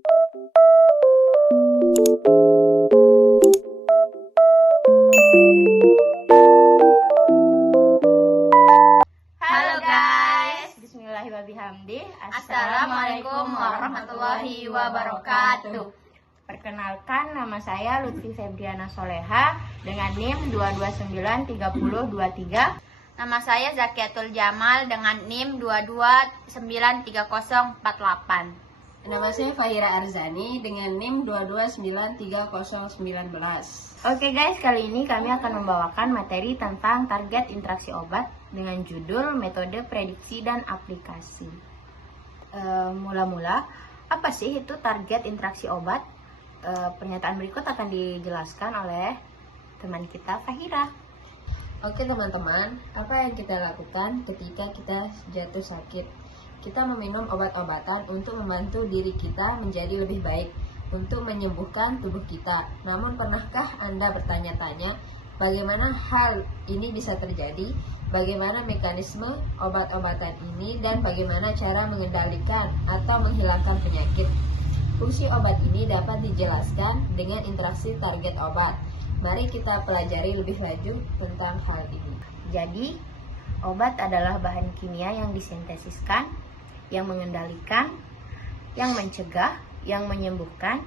Halo guys, Bismillahirrahmanirrahim. Assalamualaikum warahmatullahi wabarakatuh. Perkenalkan, nama saya Lutfi Febriana Soleha dengan NIM 2293023. Nama saya Zakiatul Jamal dengan NIM 2293048. Nama saya Fahira Arzani dengan NIM 2293019. Oke guys, kali ini kami akan membawakan materi tentang target interaksi obat dengan judul metode prediksi dan aplikasi. Mula-mula, apa sih itu target interaksi obat? Pernyataan berikut akan dijelaskan oleh teman kita, Fahira. Oke teman-teman, apa yang kita lakukan ketika kita jatuh sakit? Kita meminum obat-obatan untuk membantu diri kita menjadi lebih baik, untuk menyembuhkan tubuh kita. Namun pernahkah Anda bertanya-tanya bagaimana hal ini bisa terjadi? Bagaimana mekanisme obat-obatan ini dan bagaimana cara mengendalikan atau menghilangkan penyakit? Fungsi obat ini dapat dijelaskan dengan interaksi target obat. Mari kita pelajari lebih lanjut tentang hal ini. Jadi, obat adalah bahan kimia yang disintesiskan, yang mengendalikan, yang mencegah, yang menyembuhkan,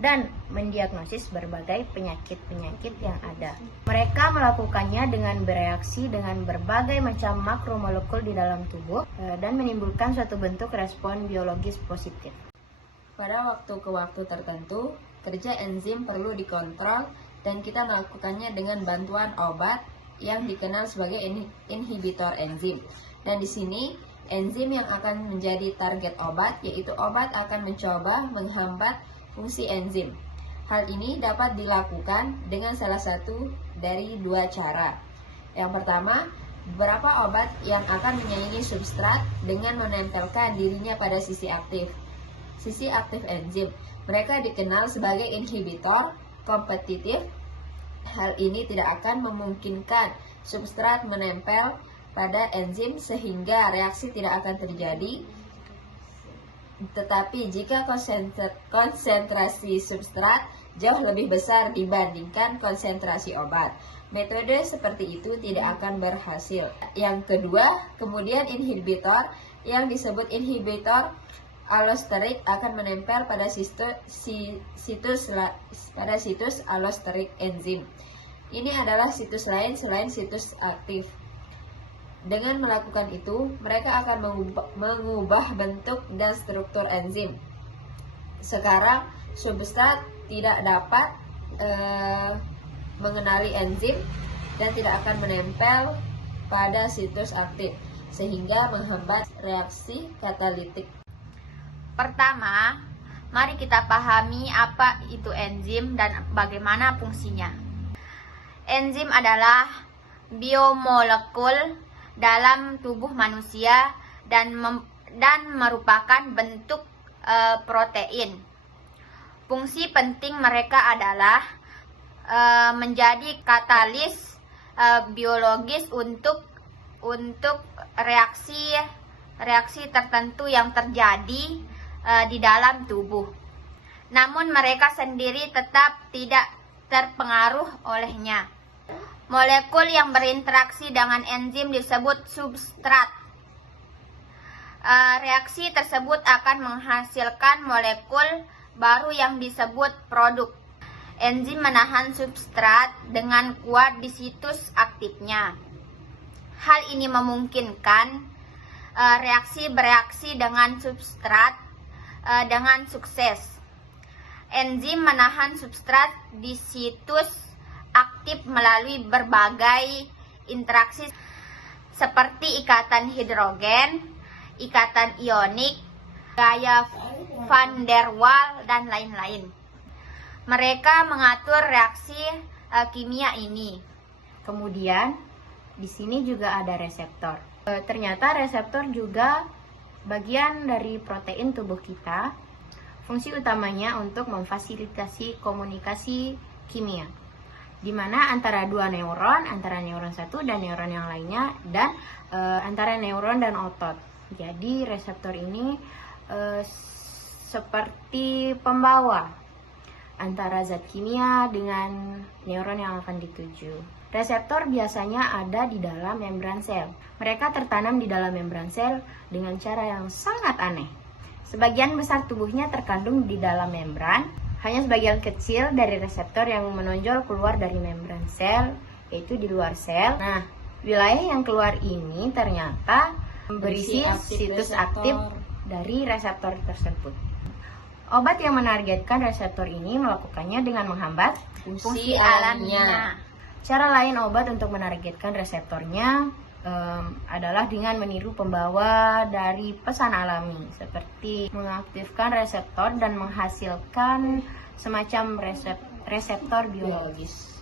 dan mendiagnosis berbagai penyakit-penyakit yang ada. Mereka melakukannya dengan bereaksi dengan berbagai macam makromolekul di dalam tubuh dan menimbulkan suatu bentuk respon biologis positif. Pada waktu ke waktu tertentu, kerja enzim perlu dikontrol dan kita melakukannya dengan bantuan obat yang dikenal sebagai inhibitor enzim. Dan di sini, enzim yang akan menjadi target obat, yaitu obat akan mencoba menghambat fungsi enzim. Hal ini dapat dilakukan dengan salah satu dari dua cara. Yang pertama, beberapa obat yang akan menyaingi substrat dengan menempelkan dirinya pada sisi aktif enzim. Mereka dikenal sebagai inhibitor kompetitif. Hal ini tidak akan memungkinkan substrat menempel pada enzim sehingga reaksi tidak akan terjadi. Tetapi jika konsentrasi substrat jauh lebih besar dibandingkan konsentrasi obat, metode seperti itu tidak akan berhasil. Yang kedua, kemudian inhibitor yang disebut inhibitor allosterik akan menempel pada situs allosterik enzim. Ini adalah situs lain selain situs aktif. Dengan melakukan itu, mereka akan mengubah bentuk dan struktur enzim. Sekarang, substrat tidak dapat mengenali enzim dan tidak akan menempel pada situs aktif, sehingga menghambat reaksi katalitik. Pertama, mari kita pahami apa itu enzim dan bagaimana fungsinya. Enzim adalah biomolekul dalam tubuh manusia dan merupakan bentuk protein. Fungsi penting mereka adalah menjadi katalis biologis untuk reaksi tertentu yang terjadi di dalam tubuh. Namun mereka sendiri tetap tidak terpengaruh olehnya. Molekul yang berinteraksi dengan enzim disebut substrat. Reaksi tersebut akan menghasilkan molekul baru yang disebut produk. Enzim menahan substrat dengan kuat di situs aktifnya. Hal ini memungkinkan reaksi bereaksi dengan substrat dengan sukses. Enzim menahan substrat di situs aktif melalui berbagai interaksi seperti ikatan hidrogen, ikatan ionik, gaya van der Waals, dan lain-lain. Mereka mengatur reaksi kimia ini. Kemudian, di sini juga ada reseptor. Ternyata reseptor juga bagian dari protein tubuh kita. Fungsi utamanya untuk memfasilitasi komunikasi kimia, di mana antara dua neuron, antara neuron satu dan neuron yang lainnya, dan antara neuron dan otot. Jadi reseptor ini seperti pembawa antara zat kimia dengan neuron yang akan dituju. Reseptor biasanya ada di dalam membran sel. Mereka tertanam di dalam membran sel dengan cara yang sangat aneh. Sebagian besar tubuhnya terkandung di dalam membran, hanya sebagian kecil dari reseptor yang menonjol keluar dari membran sel, yaitu di luar sel. Nah, wilayah yang keluar ini ternyata berisi situs aktif dari reseptor tersebut. Obat yang menargetkan reseptor ini melakukannya dengan menghambat Fungsi alaminya. Cara lain obat untuk menargetkan reseptornya adalah dengan meniru pembawa dari pesan alami, seperti mengaktifkan reseptor dan menghasilkan semacam reseptor biologis.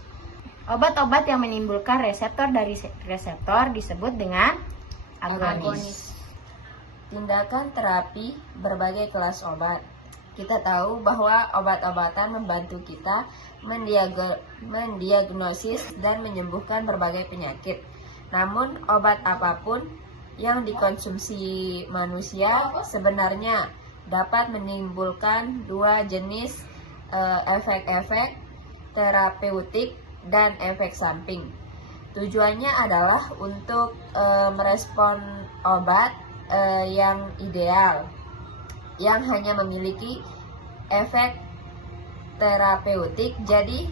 Obat-obat yang menimbulkan reseptor dari reseptor disebut dengan agonis. Tindakan terapi berbagai kelas obat. Kita tahu bahwa obat-obatan membantu kita mendiagnosis dan menyembuhkan berbagai penyakit. Namun, obat apapun yang dikonsumsi manusia sebenarnya dapat menimbulkan dua jenis efek-efek terapeutik dan efek samping. Tujuannya adalah untuk merespon obat yang ideal, yang hanya memiliki efek terapeutik. Jadi,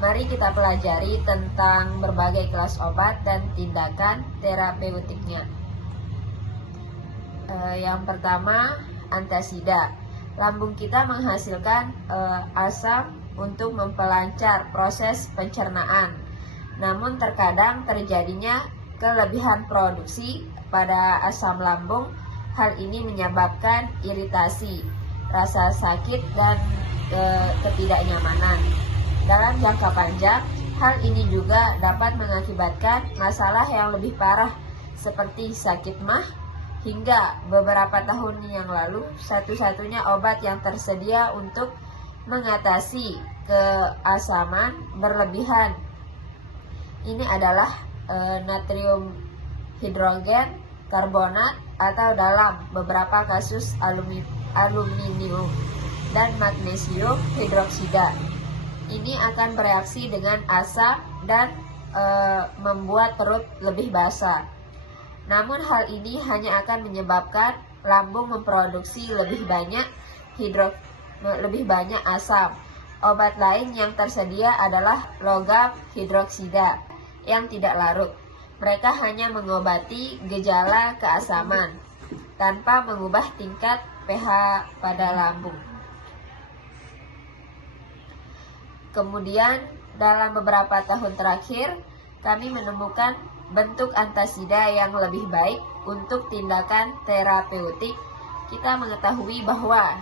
mari kita pelajari tentang berbagai kelas obat dan tindakan terapeutiknya. Yang pertama, antasida. Lambung kita menghasilkan asam untuk memperlancar proses pencernaan. Namun terkadang terjadinya kelebihan produksi pada asam lambung. Hal ini menyebabkan iritasi, rasa sakit, dan ketidaknyamanan. Dalam jangka panjang, hal ini juga dapat mengakibatkan masalah yang lebih parah seperti sakit MAH. Hingga beberapa tahun yang lalu, satu-satunya obat yang tersedia untuk mengatasi keasaman berlebihan ini adalah natrium hidrogen karbonat, atau dalam beberapa kasus aluminium dan magnesium hidroksida. Ini akan bereaksi dengan asam dan membuat perut lebih basah. Namun hal ini hanya akan menyebabkan lambung memproduksi lebih banyak asam. Obat lain yang tersedia adalah logam hidroksida yang tidak larut. Mereka hanya mengobati gejala keasaman tanpa mengubah tingkat pH pada lambung. Kemudian, dalam beberapa tahun terakhir, kami menemukan bentuk antasida yang lebih baik untuk tindakan terapeutik. Kita mengetahui bahwa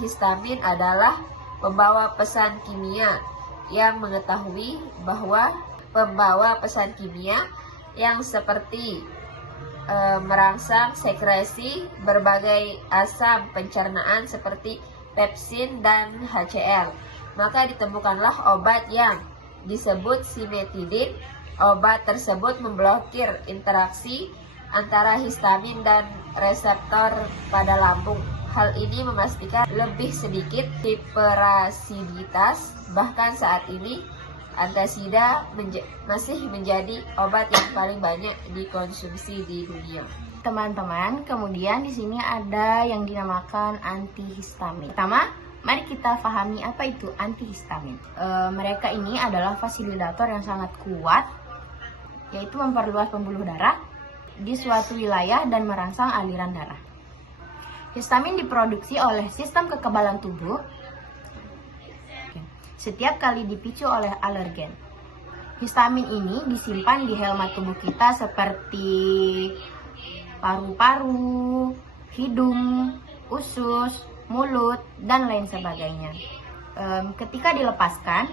histamin adalah pembawa pesan kimia yang mengetahui bahwa pembawa pesan kimia yang seperti merangsang sekresi berbagai asam pencernaan seperti pepsin dan HCl. Maka ditemukanlah obat yang disebut simetidin. Obat tersebut memblokir interaksi antara histamin dan reseptor pada lambung. Hal ini memastikan lebih sedikit hiperasiditas. Bahkan saat ini antasida masih menjadi obat yang paling banyak dikonsumsi di dunia. Teman-teman, kemudian di sini ada yang dinamakan antihistamin. Pertama, mari kita pahami apa itu antihistamin. Mereka ini adalah fasilitator yang sangat kuat, yaitu memperluas pembuluh darah di suatu wilayah dan merangsang aliran darah. Histamin diproduksi oleh sistem kekebalan tubuh setiap kali dipicu oleh alergen. Histamin ini disimpan di helma tubuh kita seperti paru-paru, hidung, usus, mulut, dan lain sebagainya. Ketika dilepaskan,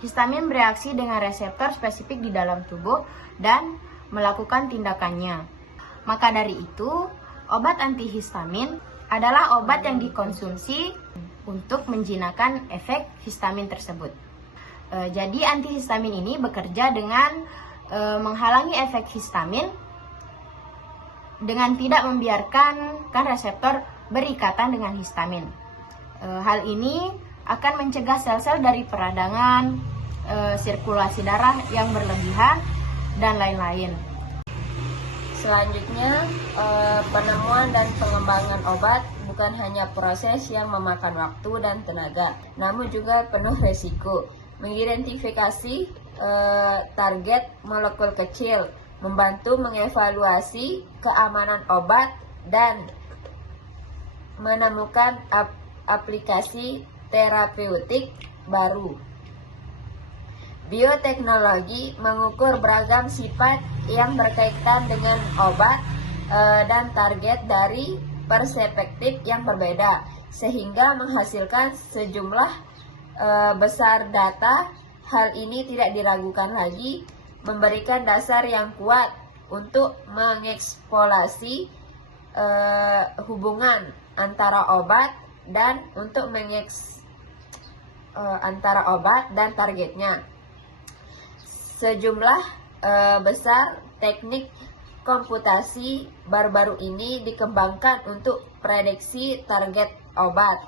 histamin bereaksi dengan reseptor spesifik di dalam tubuh dan melakukan tindakannya. Maka dari itu, obat antihistamin adalah obat yang dikonsumsi untuk menjinakkan efek histamin tersebut. Jadi antihistamin ini bekerja dengan menghalangi efek histamin dengan tidak membiarkan reseptor berikatan dengan histamin. Hal ini akan mencegah sel-sel dari peradangan, sirkulasi darah yang berlebihan, dan lain-lain. Selanjutnya, penemuan dan pengembangan obat bukan hanya proses yang memakan waktu dan tenaga, namun juga penuh resiko. Mengidentifikasi target molekul kecil, membantu mengevaluasi keamanan obat, dan menemukan aplikasi terapeutik baru. Bioteknologi mengukur beragam sifat yang berkaitan dengan obat dan target dari perspektif yang berbeda, sehingga menghasilkan sejumlah besar data. Hal ini tidak diragukan lagi, memberikan dasar yang kuat untuk mengeksplorasi hubungan antara obat dan antara obat dan targetnya. Sejumlah besar teknik komputasi baru-baru ini dikembangkan untuk prediksi target obat.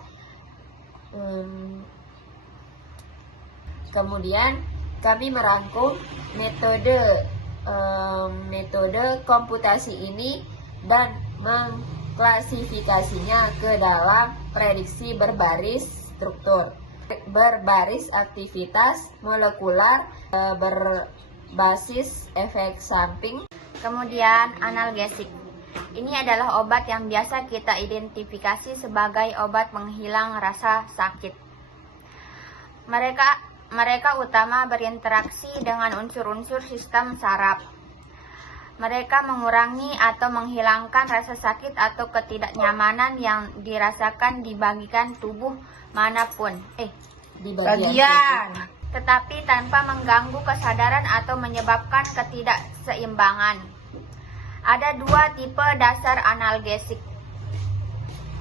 Kemudian kami merangkum metode komputasi ini dan mengklasifikasinya ke dalam prediksi berbaris struktur, berbaris aktivitas molekular, berbasis efek samping. Kemudian analgesik. Ini adalah obat yang biasa kita identifikasi sebagai obat menghilang rasa sakit. Mereka utama berinteraksi dengan unsur-unsur sistem saraf. Mereka mengurangi atau menghilangkan rasa sakit atau ketidaknyamanan yang dirasakan di bagian tubuh manapun. Di bagian Tetapi tanpa mengganggu kesadaran atau menyebabkan ketidakseimbangan. Ada dua tipe dasar analgesik.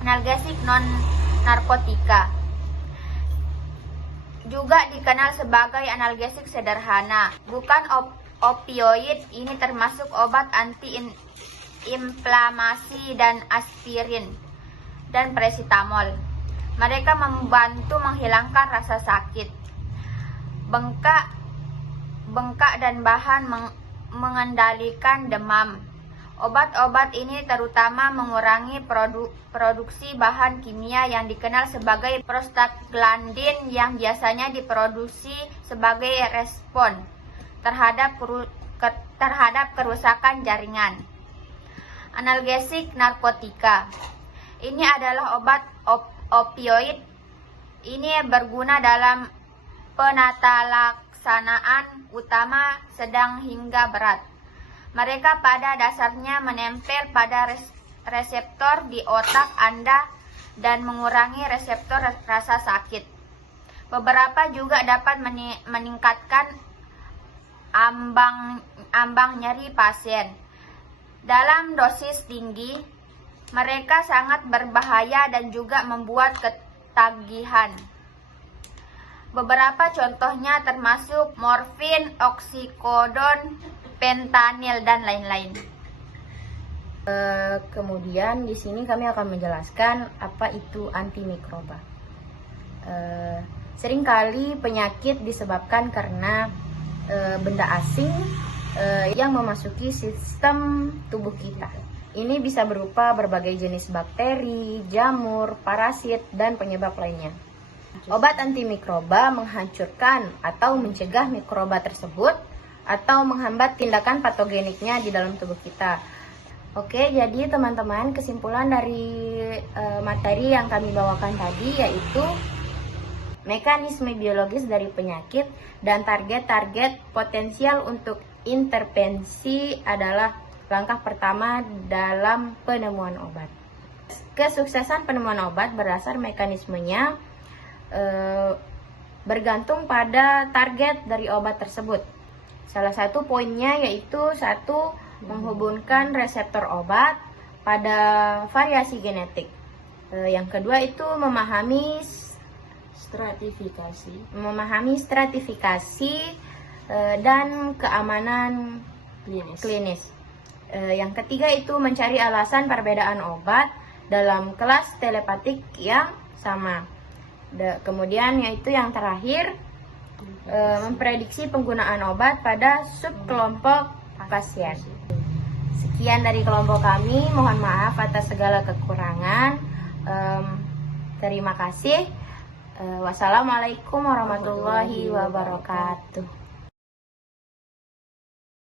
Analgesik non-narkotika, juga dikenal sebagai analgesik sederhana, bukan opioid. Ini termasuk obat anti-inflamasi dan aspirin dan paracetamol. Mereka membantu menghilangkan rasa sakit, bengkak dan bahan mengendalikan demam. Obat-obat ini terutama mengurangi produksi bahan kimia yang dikenal sebagai prostaglandin yang biasanya diproduksi sebagai respon terhadap kerusakan jaringan. Analgesik narkotika. Ini adalah obat opioid. Ini berguna dalam penatalaksanaan utama, sedang hingga berat. Mereka pada dasarnya menempel pada reseptor di otak Anda dan mengurangi reseptor rasa sakit. Beberapa juga dapat meningkatkan ambang nyeri pasien. Dalam dosis tinggi, mereka sangat berbahaya dan juga membuat ketagihan. Beberapa contohnya termasuk morfin, oksikodon, fentanyl, dan lain-lain. Kemudian di sini kami akan menjelaskan apa itu antimikroba. Seringkali penyakit disebabkan karena benda asing yang memasuki sistem tubuh kita. Ini bisa berupa berbagai jenis bakteri, jamur, parasit, dan penyebab lainnya. Obat antimikroba menghancurkan atau mencegah mikroba tersebut atau menghambat tindakan patogeniknya di dalam tubuh kita. Oke, jadi teman-teman, kesimpulan dari materi yang kami bawakan tadi yaitu mekanisme biologis dari penyakit dan target-target potensial untuk intervensi adalah langkah pertama dalam penemuan obat. Kesuksesan penemuan obat berdasar mekanismenya bergantung pada target dari obat tersebut. Salah satu poinnya yaitu satu, menghubungkan reseptor obat pada variasi genetik. Yang kedua itu memahami stratifikasi dan keamanan klinis. Yang ketiga itu mencari alasan perbedaan obat dalam kelas telepatik yang sama. Kemudian yaitu yang terakhir, memprediksi penggunaan obat pada subkelompok pasien. Sekian dari kelompok kami, mohon maaf atas segala kekurangan. Terima kasih. Wassalamualaikum warahmatullahi wabarakatuh.